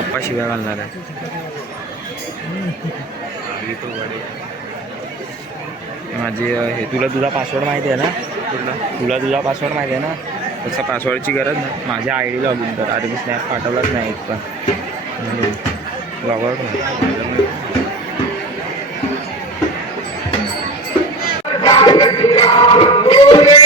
पप्पा शिव्या घालणार आहे. माझी हे तुला तुझा पासवर्ड माहिती आहे ना? तुला. तुला तुझा पासवर्ड माहिती आहे ना? तसा पासवर्डची गरज नाही. माझ्या आय डी लॉग इन कर. अरे मी स्नॅप पाठवलाच नाही एक पण. लॉग आउट अरे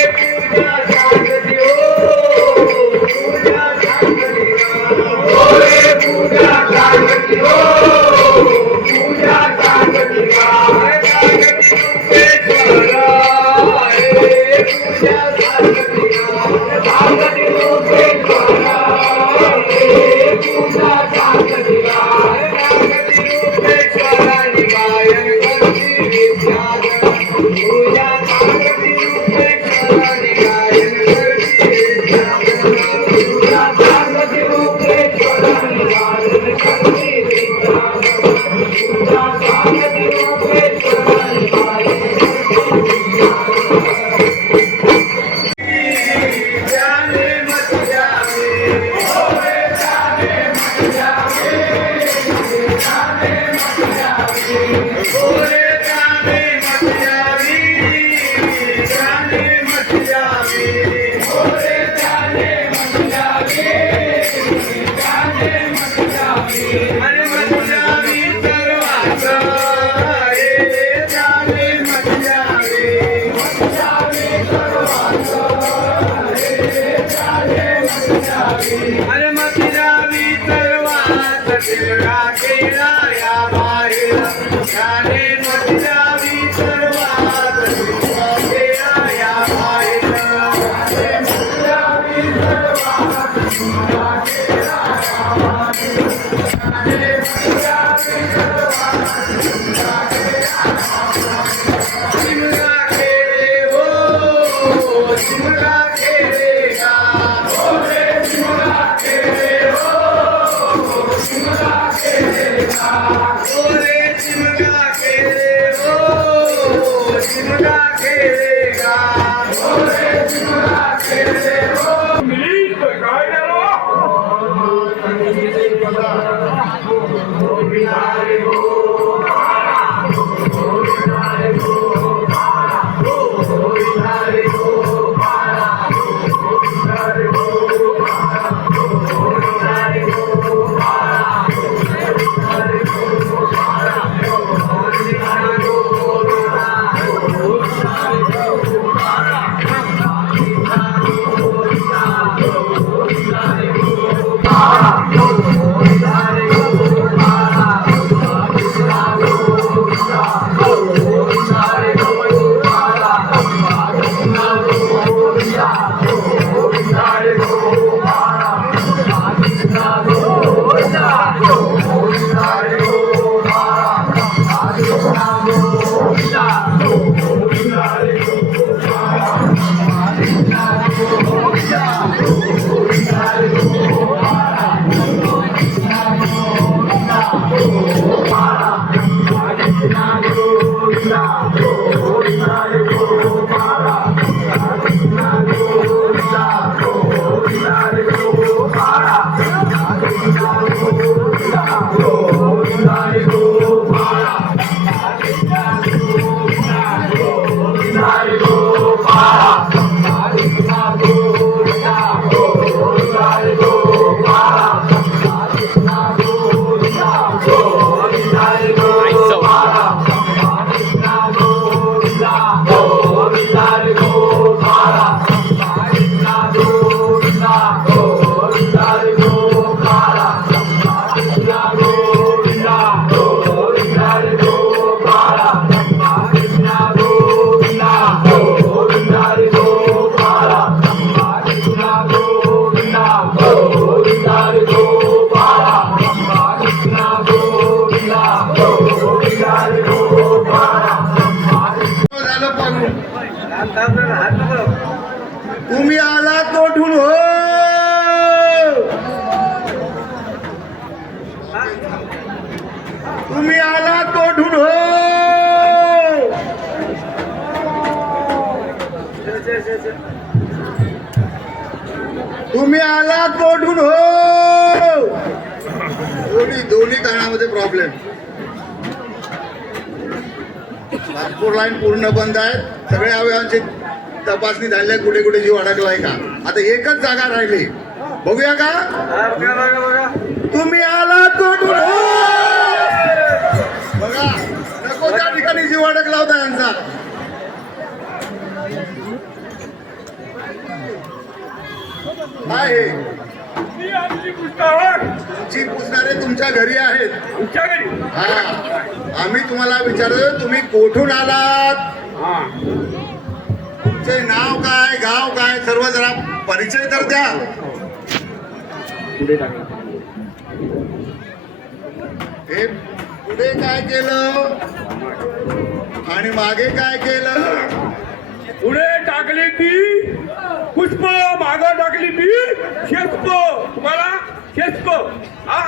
आलात कोठून हो. दोन्ही दोन्ही कानामध्ये प्रॉब्लेम नागपूर लाईन पूर्ण बंद आहे सगळे अवयवांची तपासणी झाली आहे. कुठे कुठे जीव अडकलाय का? आता एकच जागा राहिली. बघूया का? तुम्ही आलात कोठून हो बघा नको त्या ठिकाणी जीव अडकला होता यांचा काय हे मी आमची पुस्तकावर जी पुसणारे तुमच्या घरी आहेत. तुमच्या घरी? हा. आम्ही तुम्हाला विचारतो तुम्ही कोठून आलात? हा. तुमचे नाव काय गाव काय सर्व जरा परिचय तर द्या. पुढे हे पुढे काय केलं? आणि मागे काय केलं? पुढे टाकली ती पुष्प माग टाकली ती शेस्प. तुम्हाला शेस्प हा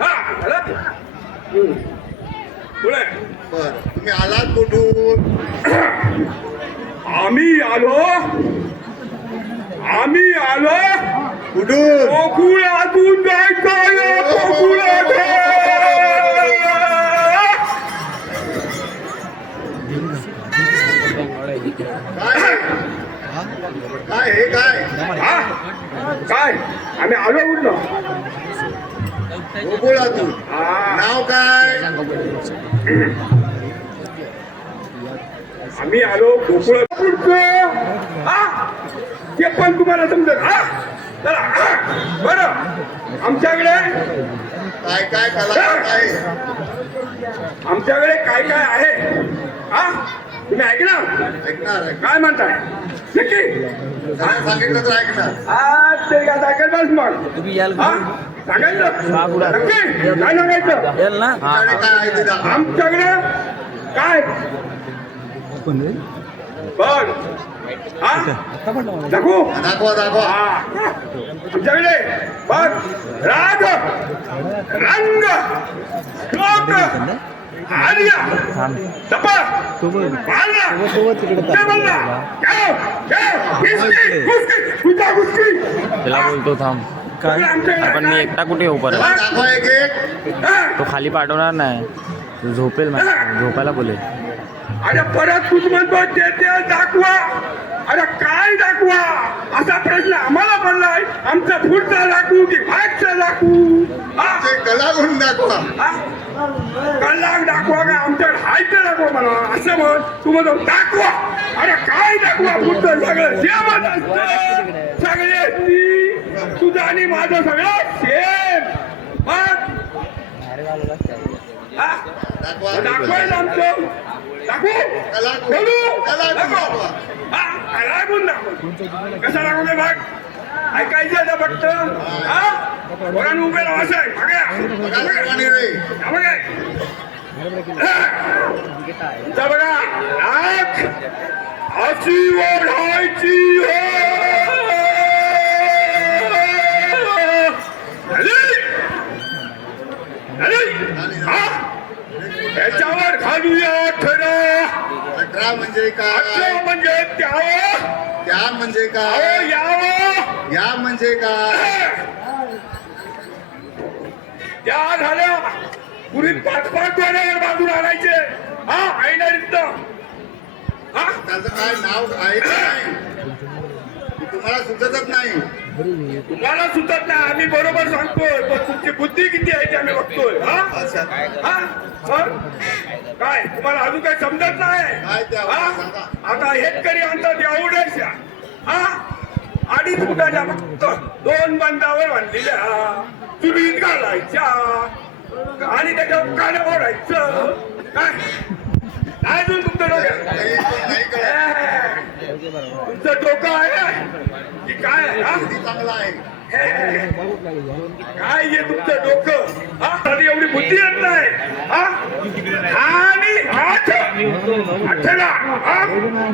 हा झालं? हम्म. पुढे बर तुम्ही आलात कुठून आम्ही आलो आम्ही आलो कुठून गोकुळातून जायचं गोकुळात काय काय हे काय हा? काय आम्ही आलो कुठलं गोकुळातून. हा. नाव काय? आम्ही आलो गोकुळ. ते पण तुम्हाला समजत. हा? चला बरं. आमच्याकडे काय काय कलाकार आहे आमच्याकडे काय काय आहे? हा? तुम्ही ऐकणार ऐकणार. काय म्हणताय? सांगितलं तर ऐकणार आज ते काय मग. तुम्ही याल हा सांगायचं. नक्की. काय सांगायचं? याल ना? काय आहे ते. आमच्याकडे काय? बघ हा? दाखवू? दाखवा दाखवा. हा. तुमच्याकडे बघ राग. रंग. श्लोक. त्याला बोलतो थांब. काय? आपण मी एकटा कुठे येऊ परत. तो खाली पाठवणार नाही. तो झोपेल माझ्या झोपायला बोलेल अरे परत तूच म्हणतो ते ते दाखवा. अरे काय दाखवा? असा प्रश्न आम्हाला पडलाय आमचा पुढचा दाखवू की मागचा दाखवू? ते कलागुण दाखवा? कल्लाक दाखवा का? आमच्याकडे हाय ते दाखवा मला असं म्हण तू म्हणतो दाखवा. अरे काय दाखवा? पुढचं सगळं सेमच असतं. सगळे ती तुझं आणि माझं सगळं सेम दाखवा दाखवायचं आमचं. दाखवू? बोलू? दाखव. हा लागून दाखव. कसा लागून दे भाग ऐकायचं आता फक्त. हा? पोरांनी उभे राहा मागे बघा बघा. लाख अशी ओढायची हो. झाली? हा? घालूया अठरा अठरा म्हणजे अठरा काय म्हणजे त्यावं त्या म्हणजे काय? यावं या म्हणजे काय त्या झाल्या. पुरी पाच पाच डोळ्यावर बाजूला आणायचे. हा आईनारीत हा? त्याचं काय नाव आहे का नाही? तुम्हाला सुचतच नाही. तुम्हाला सुचत नाही. आम्ही बरोबर सांगतोय पण तुमची बुद्धी किती आहे ते आम्ही बघतोय. हा? हा? सर? काय? तुम्हाला अजून काही समजत नाही? काय ते आवाज हा? सांगा. आता हेटकरी आणतात एवढ्याशा हा? अडीच फुटाच्या फक्त दोन बंदावर बांधलेल्या चुलीत घालायच्या. आणि त्याच्यावर काड्या ओढायचं. काय? अजून तुमचं डोक्यात कळत तुमचं डोकं आहे? की काय चांगला आहे. काय हे तुमचं डोकं? हा? एवढी बुद्धी येत नाही. आणि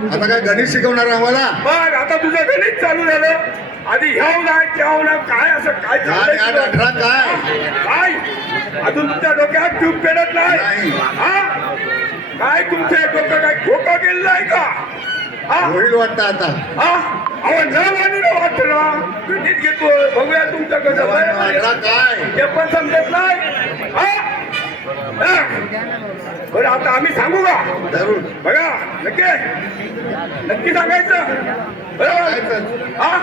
आता काय गणित शिकवणार आम्हाला? बघ आता तुझं गणित चालू झालं. आधी ह्याव नाही त्याव नाही काय असं काय आठ आठ चाललंय अठरा काय? काय? अजून तुमच्या डोक्यात ट्यूब पेरत नाही? नाही. हा? काय तुमच्या डोकं काय खोकं गेलेलं आहे का? हा? होईल वाटतं आता. हा? अहो न मानीला वाटलं कधीच घेतो. बघूया तुमचं कसं काय? हे पण समजत नाही? बरं आता आम्ही सांगू का? जरूर बघा नक्की. नक्की सांगायचं. बरोबर. हा?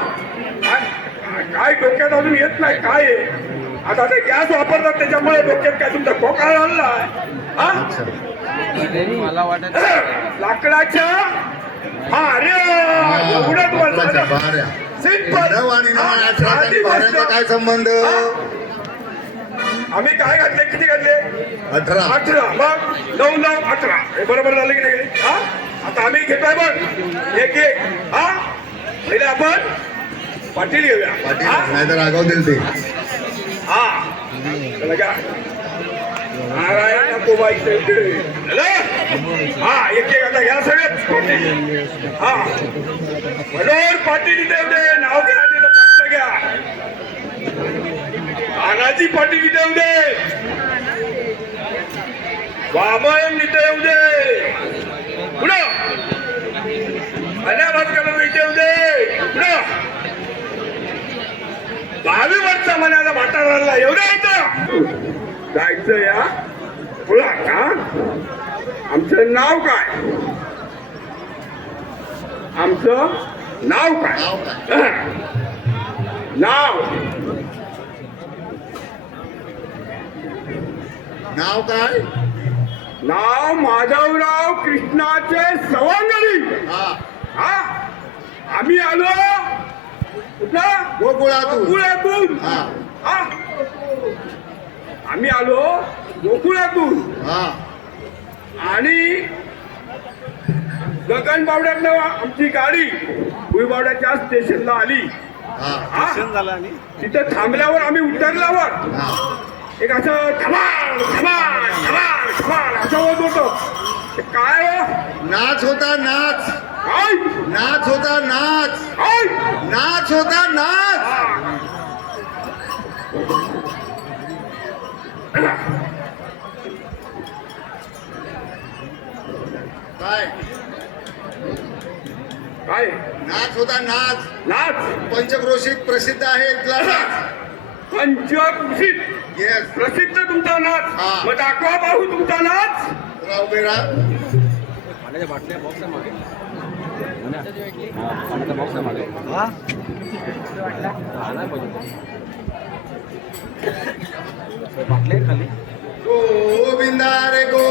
काय- काय डोक्यात अजून येत नाही काय आता ते गॅस वापरतात त्याच्यामुळे डोक्यात काय तुमचा खोका आणला हा? लाकडाच्या काय संबंध? आम्ही काय घातले? किती घातले? अठरा. अठरा. मग नऊ नऊ अठरा. हे बरोबर झालं की नाही? हा? आता आम्ही घेतोय बघ. एक एक. हा? पहिले आपण पाटील घेऊया? नाहीतर रागवतील ते हा. नारायण हा एक एक आता घ्या सगळ्यात. पाटील हा. मनोहर पाटील इथे दे नाव घ्या तिथं पट्ट घ्या. तानाजी पाटील इथे दे वामन इथे येऊ दे पुढं. अन्या भास्कर इथे येऊ दे पुढं. दहावी वर्ष मनाला म्हाताराला एवढं येतं. जायचं या? पुढा का? आमचं नाव काय? आमचं नाव काय? नाव. नाव काय? नाव माधवराव कृष्णाचे सवंगडी. हा. हा? आम्ही आलो. कुठं? गोकुळातून. गोकुळातून. हा. आम्ही आलो गोकुळातून. हा. आणि गगन बावड्यातनं आमची गाडी भुईबावड्याच्या स्टेशनला आली. हा. हा? तिथं थांबल्यावर आम्ही उतरल्यावर हा. एक असं धमाल धमाल धमाल धमाल असं होत होतं. ते काय हो? नाच होता नाच. काय नाच होता नाच. काय नाच होता नाच. हा. काय? काय नाच होता नाच. नाच? पंचक्रोशीत प्रसिद्ध आहे इथला नाच. पंचकृषीत येस प्रसिद्ध तुमचा नाच? हा. मग दाखवा पाहू तुमचा नाच. राव बेरा. गोविंदा रे गो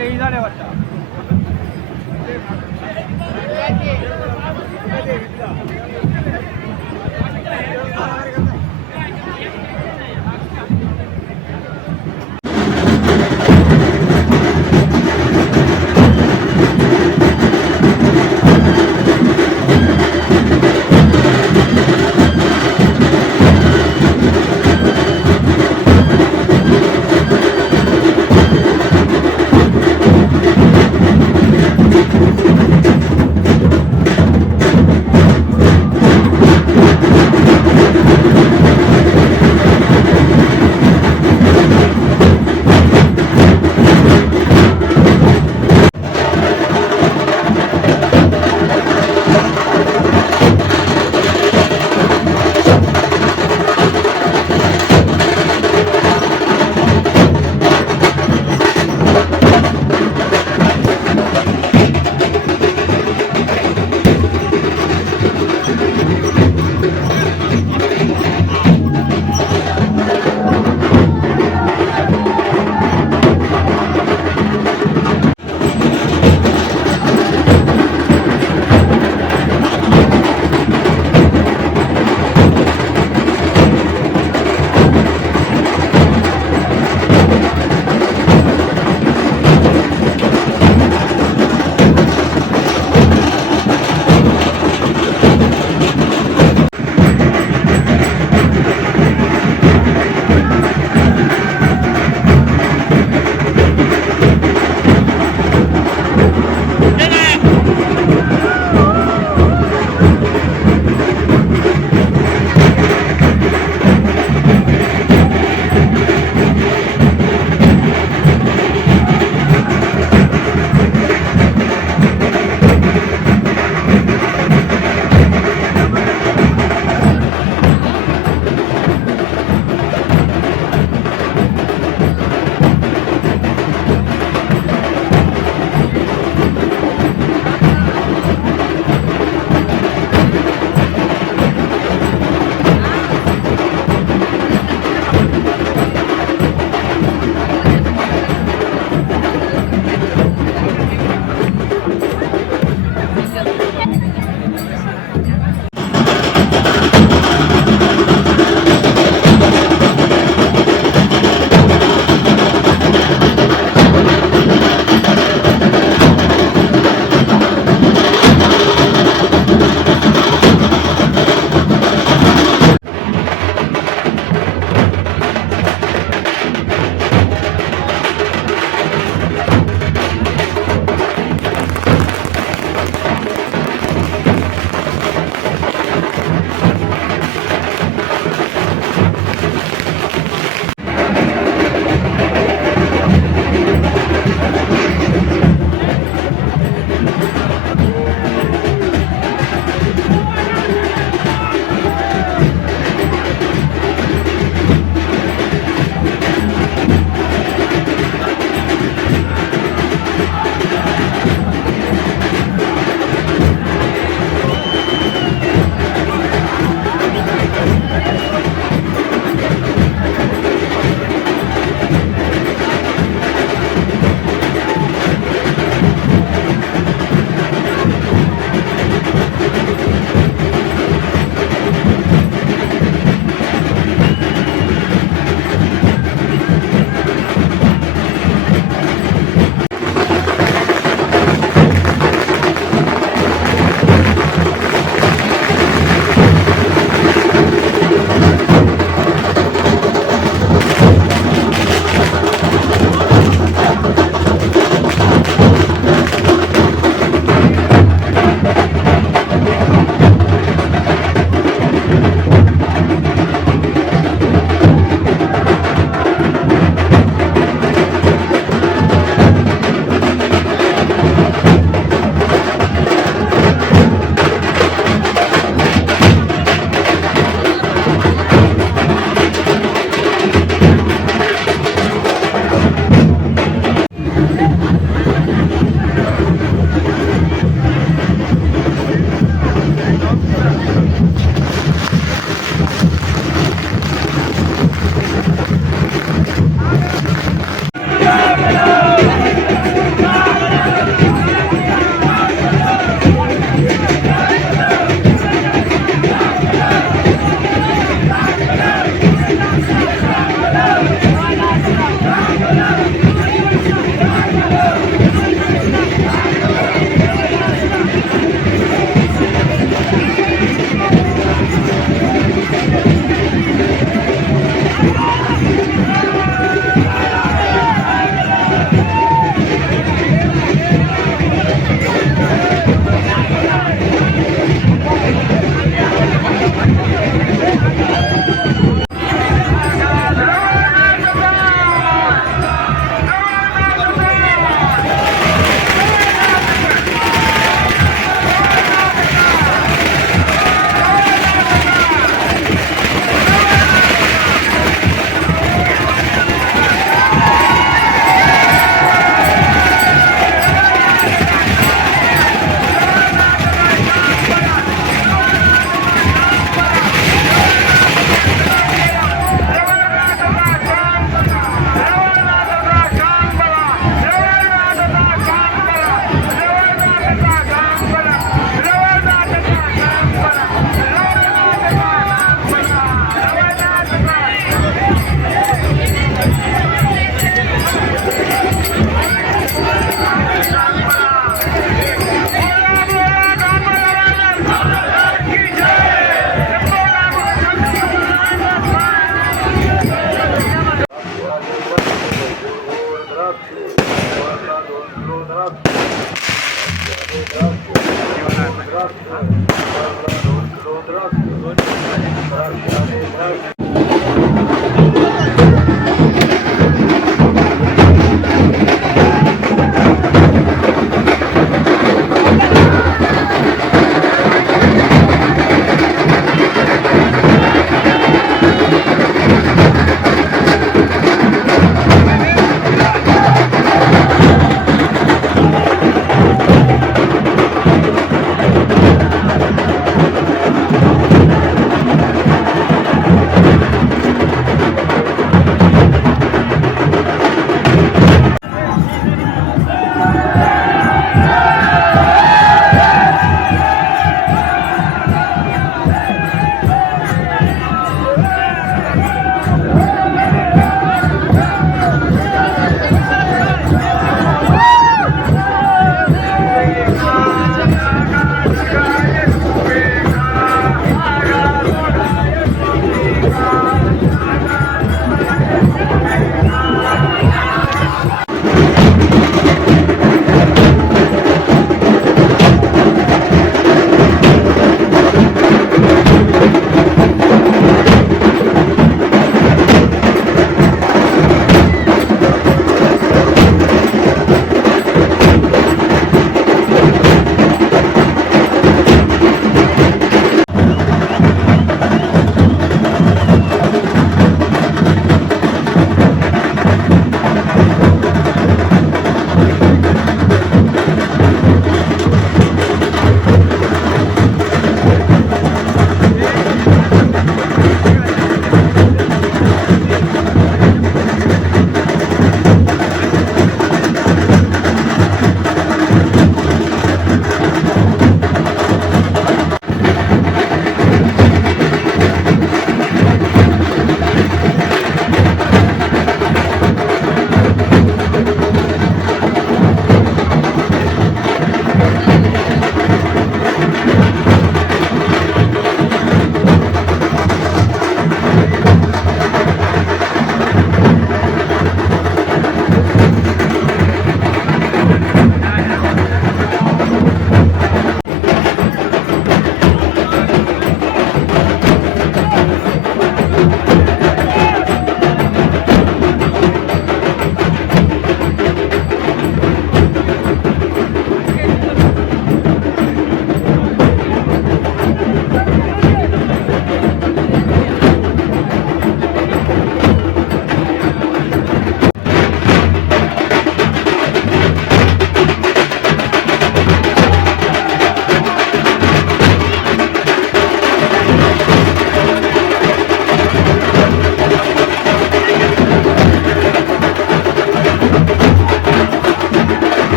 ಇದ್ದಾರೆ ಅವತ್ತ